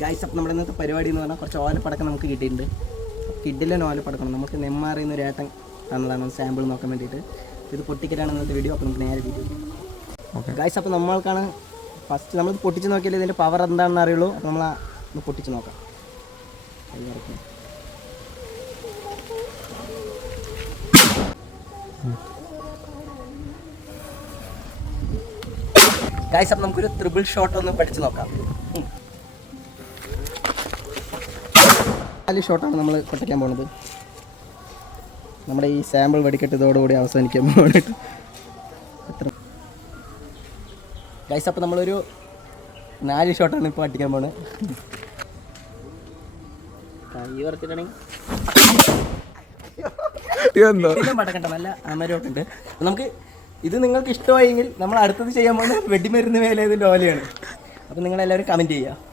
Guys, അപ്പോൾ നമ്മുടെ ഇന്നത്തെ പരിപാടി എന്ന് പറഞ്ഞാൽ കുറച്ച് ഓലപ്പടക്കം നമുക്ക് കിട്ടിയിട്ടുണ്ട്. കിഡിലെ ഓലപ്പടക്കം നമുക്ക് നെമ്മാറിയുന്ന ഒരു ഏട്ടൻ തന്നതാണ് സാമ്പിൾ നോക്കാൻ വേണ്ടിയിട്ട്. ഇത് പൊട്ടിക്കലാണ് ഇന്നത്തെ വീഡിയോ. അപ്പോൾ നമുക്ക് നേരെ വീഡിയോ ഓക്കെ ഗൈസ്. അപ്പോൾ നമ്മൾക്കാണ് ഫസ്റ്റ് നമ്മൾ പൊട്ടിച്ച് നോക്കിയാൽ ഇതിൻ്റെ പവർ എന്താണെന്ന് അറിയുള്ളൂ. അപ്പോൾ നമ്മൾ ഒന്ന് പൊട്ടിച്ച് നോക്കാം. ഗൈസ്, അപ്പോൾ നമുക്കൊരു ത്രിബിൾ ഷോട്ട് ഒന്ന് പഠിച്ച് നോക്കാം. 4 ഷോട്ടാണ് നമ്മൾ പൊട്ടിക്കാൻ പോകുന്നത്. നമ്മുടെ ഈ സാമ്പിൾ വെടിക്കെട്ട് ഇതോടുകൂടി അവസാനിക്കാൻ പോകുന്നത്. ഗൈസ്, അപ്പോൾ നമ്മളൊരു 4 ഷോട്ടാണ് ഇപ്പോൾ അടിക്കാൻ പോകുന്നത്. ഈ വരത്തിലാണെങ്കിൽ പടക്കണ്ട, നല്ല അമരമൊക്കെ ഉണ്ട്. നമുക്ക് ഇത് നിങ്ങൾക്ക് ഇഷ്ടമായെങ്കിൽ നമ്മൾ അടുത്തത് ചെയ്യാൻ പോകുന്നത് വെടിമരുന്ന് മേലെ ഇതിൻ്റെ ഓലയാണ്. അപ്പോൾ നിങ്ങളെല്ലാവരും കമൻറ്റ് ചെയ്യുക.